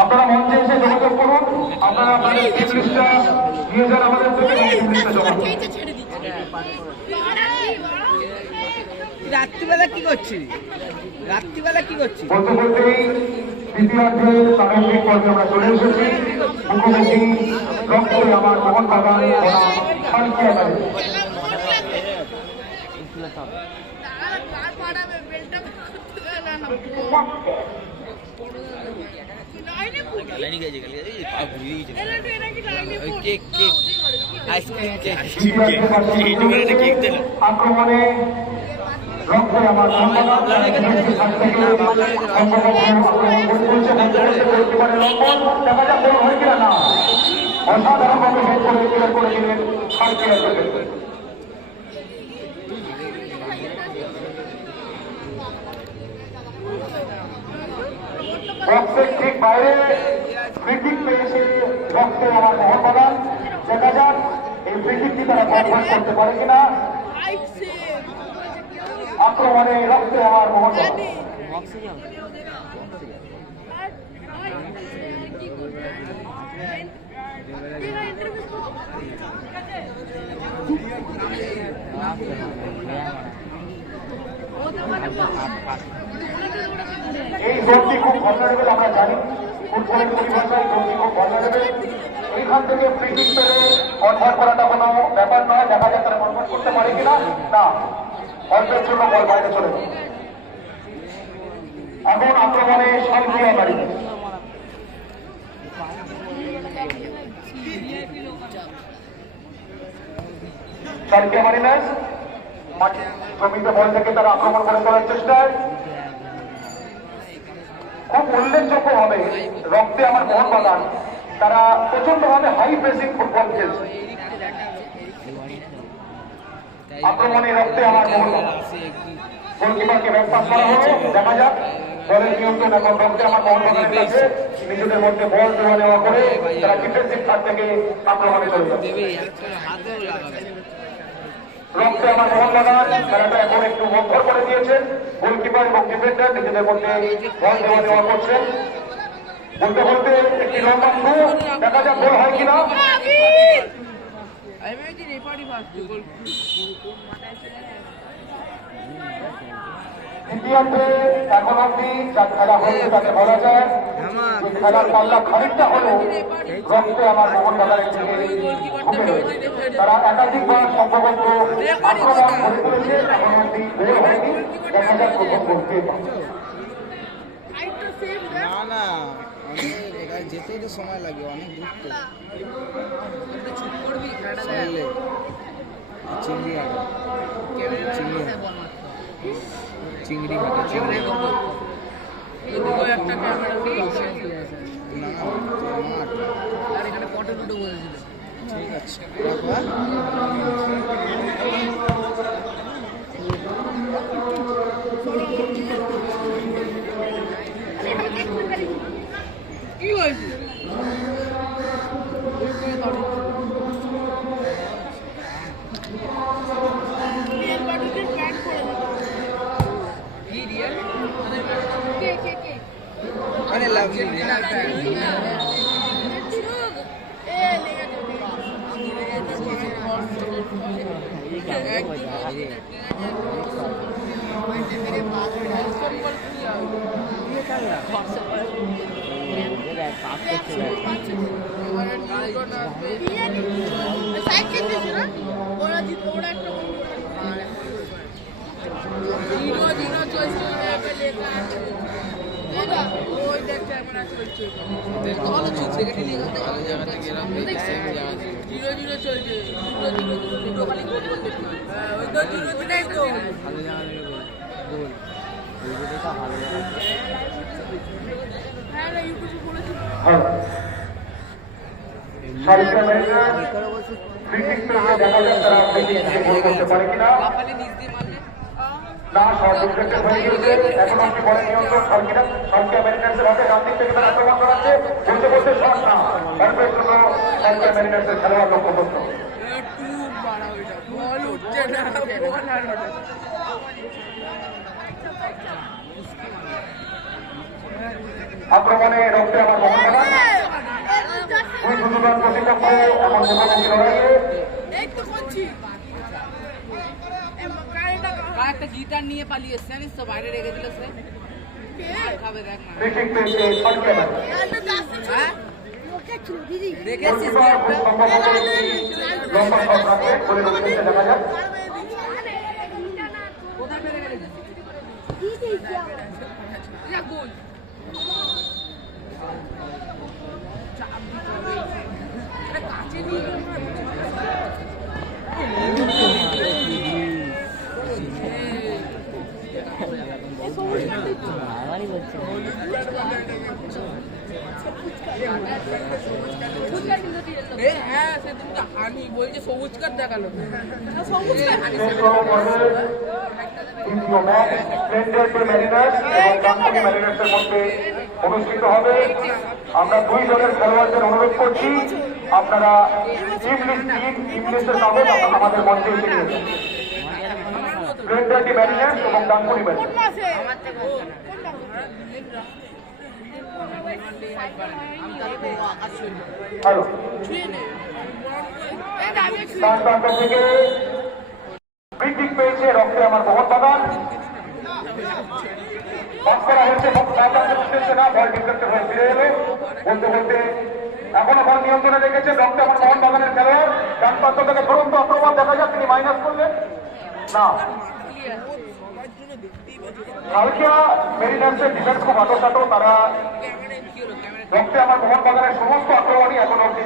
আপনারা মঞ্চে এসে যোগাযোগ করুন, আপনারা আপনাদের টিম লিস্টটা নিয়ে যান আমাদের থেকে টিম লিস্টটা জমা করুন। রাত্রিবেলা কি করছিস? রাত্রিবেলা কি করছিস? বলতে বলতেই দ্বিতীয়ার্ধের প্রারম্ভিক পর্যায়ে আমরা চলে এসেছি। মুখোমুখি রক্তে আমার মোহন বাগান সালকিয়া বাড়ি। আক্রমণে রক্তে আমার অসাধারণ ভাবে হেড করে দিলেন সালকিয়া বক্সের ঠিক বাইরে ফ্রিকিক পেয়েছে রক্তে আমার মোহনবাগান। দেখা যাক এই ফ্রিকিকটি তারা কনভার্ট করতে পারে কিনা। আক্রমণে রক্তে আমার মোহনবাগান। এই জোনটি খুব ভালনারেবল, আমরা জানি ফুটবলের পরিভাষায় জোনটি খুব ভালনারেবল। এইখান থেকে ফ্রি কিক পেলে কনভার্ট করাটা কোনো ব্যাপার নয়। দেখা যাক তারা কনভার্ট করতে পারে কিনা। না, অল্পের জন্য বল বাইরে চলে যাবে। এখন আক্রমণে সালকিয়া বাড়ি। সালকিয়া মারিনাস জমিতে বল থেকে তারা আক্রমণ করে করার চেষ্টায় খুব উল্লেখযোগ্য ভাবে রক্তে আমার মোহনবাগান তারা প্রচন্ড ভাবে হাই প্রেসিং ফুটবল খেলছে। আক্রমণে রক্তে আমার মোহনবাগান। গোলকিপারকে ব্যাক পাস করা হলো। দেখা যাক বলের নিয়ন্ত্রণ এখন রক্তে আমার মোহনবাগানের কাছে। নিজেদের মধ্যে বল দেওয়া নেওয়া করে তারা ডিফেন্সিভ থার্ড থেকে আক্রমণে চলে যাচ্ছে। রক্তে আমার মোহনবাগান খেলাটা এখন একটু মধ্যর করে দিয়েছেন। গোলকিপার এবং ডিফেন্ডার নিজেদের মধ্যে বল দেওয়া নেওয়া করছেন। বলতে বলতে একটি লম্বা থ্রো, দেখা যাক গোল হয় কিনা। দ্বিতীয়ার্ধে এখন অব্দি যা খেলা হয়েছে তাকে বলা যায় যে খেলার পাল্লা খানিকটা হলেও রক্তে আমার মোহনবাগানের দিকে ঝুঁকে রয়েছে। তারা একাধিকবার সম্ভবত আক্রমণ করে তুলেছে, এখন অব্দি গোল হয়নি। দেখা যাক প্রথম গোল কে পাবে। না যেতেই তো সময় লাগে, অনেক দূর তো। চিংড়ি একটা ঠিক আছে। কি হয়েছে? अरे लव यू না শর্ট ডিফেন্সে হয়ে গিয়েছে। এখন আপনি বলেন নিয়ন্ত্রণ সালকিয়া ম্যারিনার্সের হাতে ডান দিক থেকে তারা আক্রমণ করাচ্ছে। বলতে বলতে শর্ট না, অল্পের জন্য সালকিয়া ম্যারিনার্সের খেলোয়াড় লক্ষ্য করতে আক্রমণে রক্তে আমার মোহনবাগান মুখোমুখি লড়াইয়ে একটা গিটার নিয়ে পালিয়ে জানিস তো বাইরে রেখে দিল সে খাবে দেখ না ফ্রি কিক পেয়েছে সার্কিয়া হ্যাঁ রেখেছিস লম্বা শট রাখে বলে উদ্দেশ্যে দেখা যাক কোথায় মেরে গেলে গোল কাছে নিয়ে হ্যাঁ সে তুমি তো হানি বলছে সবুজ কার্ড দেখালো সবুজ দ্বিতীয় ম্যাচ স্প্লেন্ডার টু ম্যারিনার্স এবং ডানকুনি ম্যারিনার্সের মধ্যে অনুষ্ঠিত হবে আমরা দুই দলের খেলোয়াড়দের অনুরোধ করছি আপনারা টিম লিস্টের কাগজ আমাদের মঞ্চে এসে নিয়ে যান স্প্লেন্ডার টু ম্যারিনার্স এবং ডানকুনি ম্যারিনার্স হ্যালো তার প্রান্ত থেকে ফ্রি কিক পেয়েছে রক্তে আমার মোহনবাগান পাস করা হয়েছে উদ্দেশ্যে না বল ডিফ্লেক্টেড হয়ে ফিরে এলে বলতে বলতে এখনো বল নিয়ন্ত্রণে রেখেছে রক্তে আমার মোহনবাগানের খেলোয়াড় ডান প্রান্ত থেকে তুরন্ত আক্রমণ দেখা যাক তিনি মাইনাস করলেন না কালকে মেরিনার্সের ডিফেন্স খুব আটোসাটো তারা রক্তে আমার মোহনবাগানের সমস্ত আক্রমণই এখন অব্দি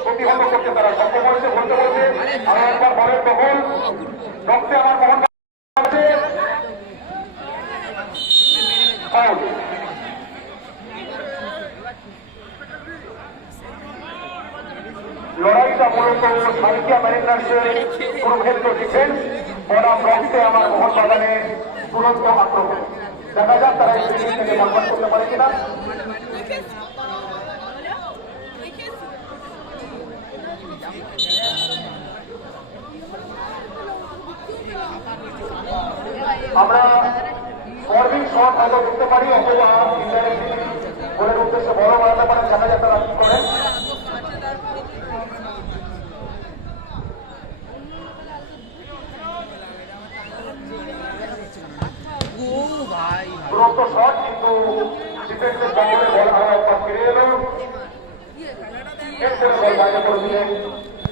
প্রতিহত করতে তারা সক্ষম হয়েছে বলতে বলতে আরো একবার বলের দখল রক্তে আমার মোহনবাগানের ফাউল লড়াইটা মূলত সার্কিয়া ম্যারিনার্সের প্রভেদ্য ডিফেন্স বনাম রক্তে আমার মোহনবাগানের তুরন্ত আক্রমণ দেখা যাক তারা এই সিরিজ থেকে কনভার্ট করতে পারে কিনা আমরা ফরবিং শট হয়তো করতে পারি অথবা ইন্ডাইরেক্টলি গোলের উদ্দেশ্যে বড় বাড়াতে পারেন দেখা যাক তারা কি করেন দুরন্ত শট কিন্তু ডিফেন্সের জঙ্গলে বল আরো একবার ফিরে এলো বল বাইরে করে দিলেন